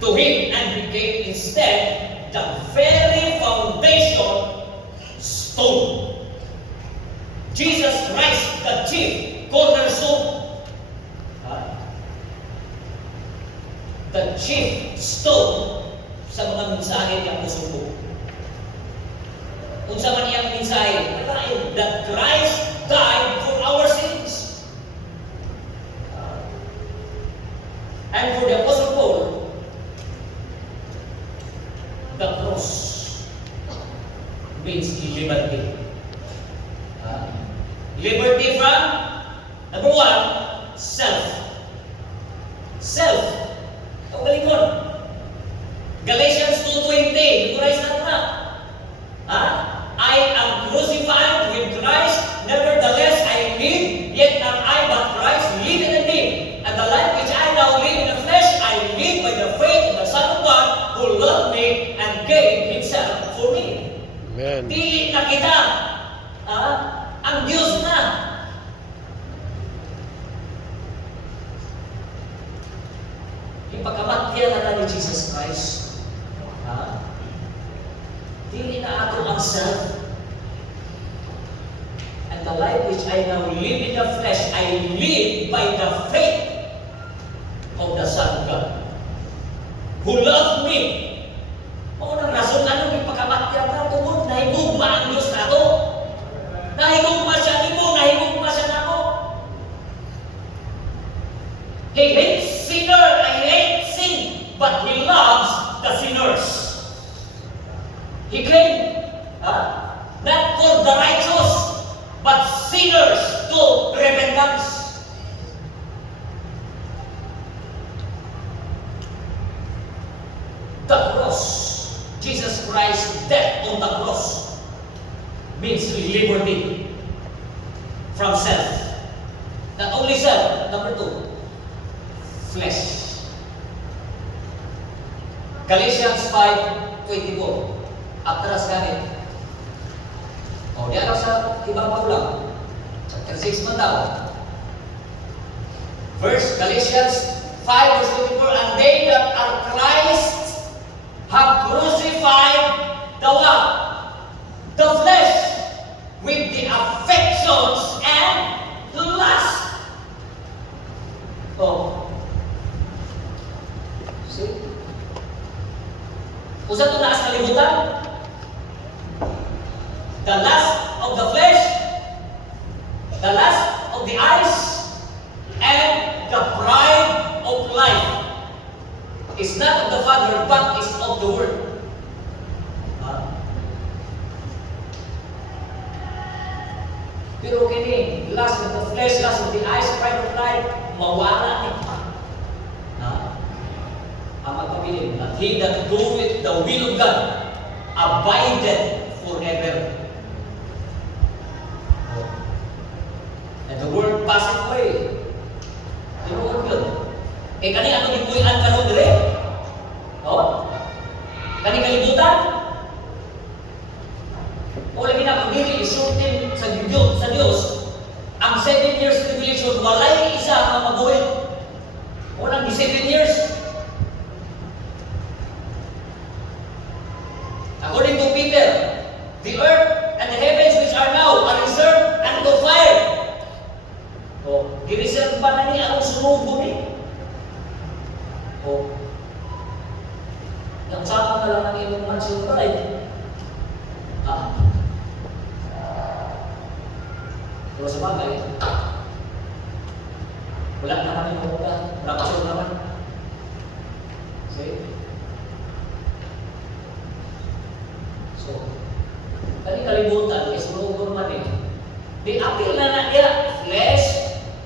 to him and became instead the very foundation stone. Jesus Christ, the chief cornerstone. The chief stone sa mga mensahe ni Apostol Paul. Kung sa man iyang mensahe, that Christ died for our sins. And for the Apostle Paul, the cross means liberty. Liberty from, number one, self. Self. Ang galingon. Galatians 2:20, memorize natin na. I am crucified with Christ, nevertheless I live, yet not I, but Christ liveth in me. And the life which I now live in the flesh, I live by the faith of the Son of God, who loved me and gave himself for me. Amen. Dili na kita. Ang Diyos na. Yung pagkamatyan na ni Jesus Christ, dili na ato ang self. And the life which I now live in the flesh, I live by the faith of the Son of God, who loved me. O nang rason ano yung pagkamatyan na tungod, nahigugma ang Diyos na ito. Nahigugma siya nimo, nahigugma siya na ako. He hates sinner, I hate sin, but He loves the sinners. He came, not for the righteous, but sinners to repentance. The cross, Jesus Christ's death on the cross, means liberty from self. Not only self, number two, flesh. Galatians 5:24. Atras ganit. O, di ano sa ibang paulang. Chapter 6 man daw. Galatians 5:24. And they that are Christ have crucified the what? The flesh with the affections and lust. Oh. See? Kung saan ito naas kalibutan? The lust of the flesh, the lust of the eyes, and the pride of life is not of the Father, but is of the world. Pero kini, lust of the flesh, lust of the eyes, pride of life, mawala ni ang magpabilin, that he that doeth the will of God abideth forever. And the world passeth away. Tinuod yun. Kani ano gipuy-an karon dire? Kani kalibutan? O lagi na pagdiri isultin sa Dios. Ang 7 years tribulation walay isa ang mabuhi. Walang 7 years. According to Peter, the earth and the heavens which are now are reserved unto fire. Gi-reserve pa na ni ang sunugo ni. Yang sama na lang ang iyong mansion bride. Pero sa bagay, wala naman yung mga rapasyon naman. See? So, kalibutan, is sunugo man eh. Di apil na na niya, flesh,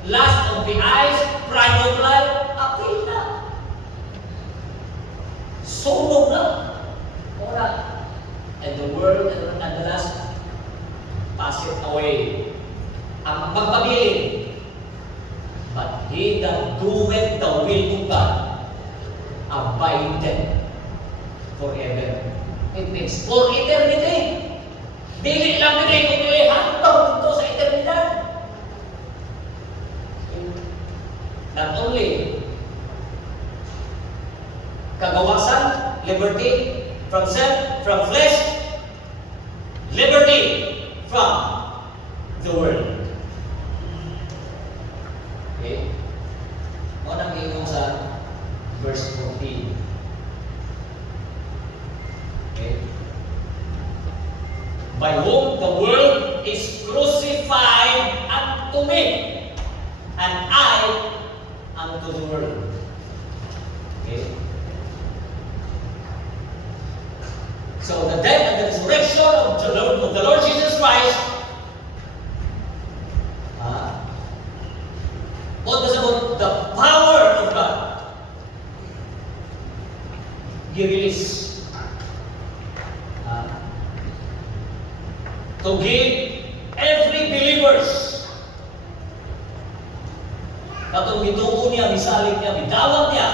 lust of the eyes, pride of life, apil na. Sunog na. Ora. And the world and the lust pass it away. Ang magpabilin. But he that doeth the will of God abideth forever. It means for eternity. Dili lang din kung dili hantong dito sa eternidad. Not only kagawasan, liberty from self, from flesh, liberty from the world. Okay? O nang iyon sa verse 14. Okay? By whom the world is crucified unto me, and I unto the world. Okay? So the death and the resurrection of the Lord Jesus Christ, what was about the power of God? He released to give every believers katong gituo niya, misalig niya, bidawat niya,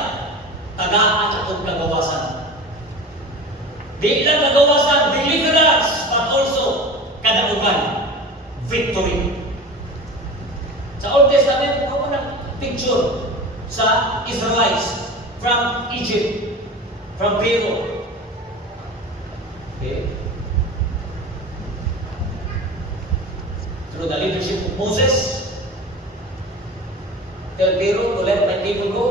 tagaan atong kagawasan. Di lang kagawasan, deliverance, but also kadaugan, victory. Sa Old Testament, ako ng picture sa Israelites from Egypt, from Pharaoh. Okay? Through the leadership of Moses, tell Pharaoh to let my people go.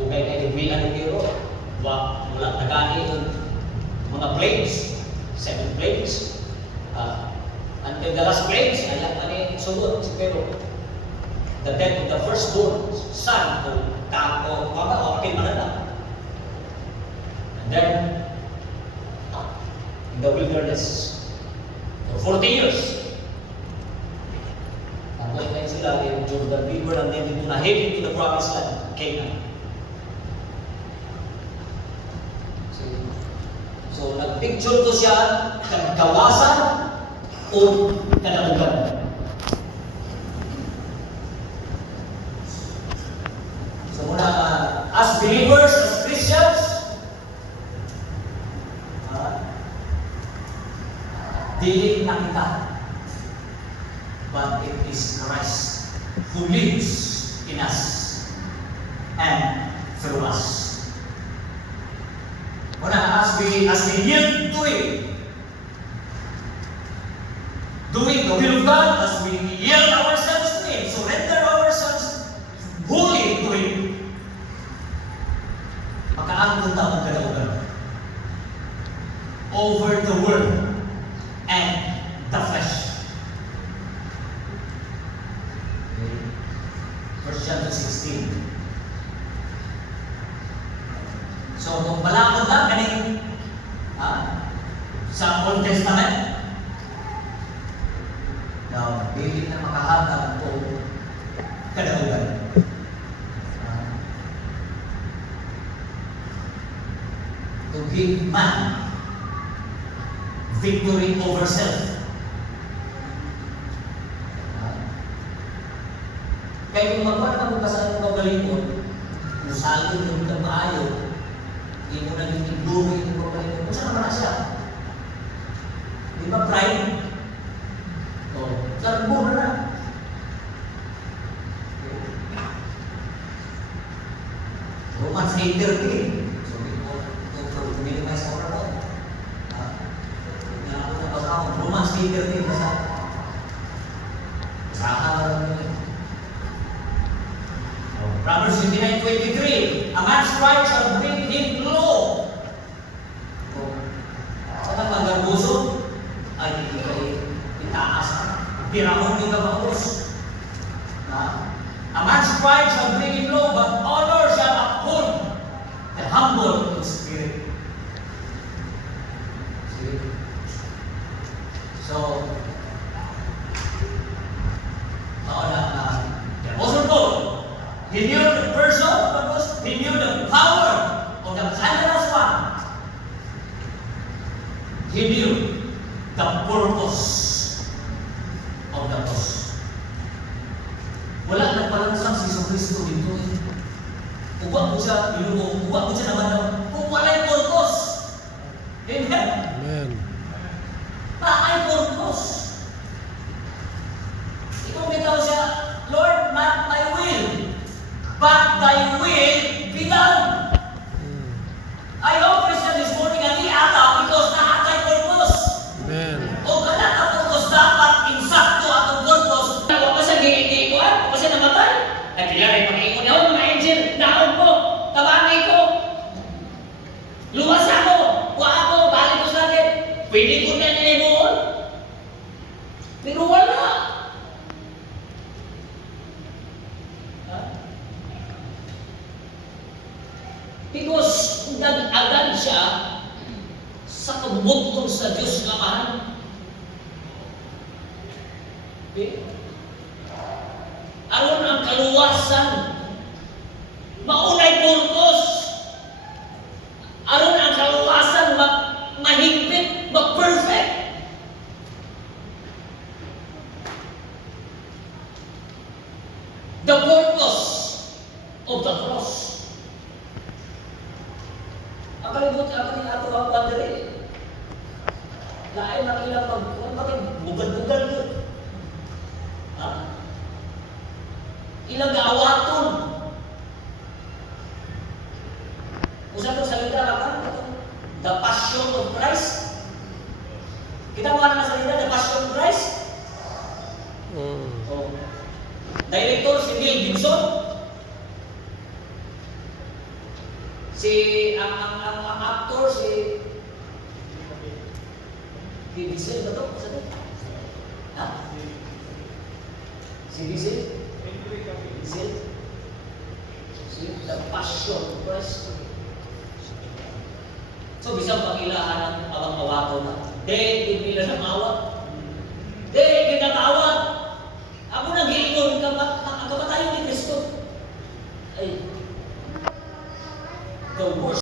Bugay na ibilan ni Pharaoh. Mula tagani yung mga plagues, 7 plagues. Until the last plagues, ayan pa ni sunod si Pharaoh. The death of the firstborn son o kako, mga opin manana. And then, in the wilderness, for 40 years, naglayin sila in Jordan River and then dito na heading to the promised land, Canaan. So, nagpicture to siya ng kawasan o kadaugan. So, muna, as believers, as Christians, dili na kita. But it is Christ who lives in us and through us. Muna, as we yield to it, doing the will of God, as we yield ourselves to Him, surrender ourselves wholly to Him, makaangkot ang kadaugan over the world and the flesh. Verse chapter 16. So, kung malakot lang kaning sa Old Testament, now, hindi na makahatag o kadaugan. To give man victory over self. Kaya kung magkuhan ka mong kasalanan ng galingon, kung salin ka mong maayo, hindi mo naging igluro yung pagkalingon. Kung saan naman na siya? Di ba pride? O, sarbo na na. Romans 8:13. So, to minimize our own. Romans 8:13. Saka lang yun. Proverbs 29:23. A man's pride shall bring him low. Sa paggarbuso, ay itaas. Piramon yung kabakos. A man's pride shall bring him low, but honor shall uphold the humble in spirit. So, the Apostle Paul, he knew the person, he knew the power of the Chandras one. He knew the purpose of the cross. Wala nagpalansang si Kristo dito. Uwag mo siya, ilumo, uwag mo siya naman daw. Kung wala'y purpose. Amen. Amen. Paay purpose. Ikaw bitaw siya, Lord, not my will, but thy will be done. Pero wala. Ha? Because nag-agad siya sa kabutong sa Diyos nga Amahan. Okay? Aron ang kaluwasan, maunay purpose. Aron ang kaluwasan, mahigpit, ma-perfect. The purpose of the cross. Ang kalibot, ang ato ang padre. Lain ang ilang bakit bugad-bugad yun. Ha? Ilang gaawaton. Kung saan itong salita ka, the Passion of Christ. Kita mo na salita, the Passion of Christ? Oh. Director si Mel Gibson. Ang actor si Diesel ba to? Ha? Si Diesel? Diesel? Si The Passion of Christ. So, bisang pangilahan ng awang-awato na. Di nila ng awat. Di ginatawat. Ako nang giingon kapatayon ni Kristo. Ay, the worst.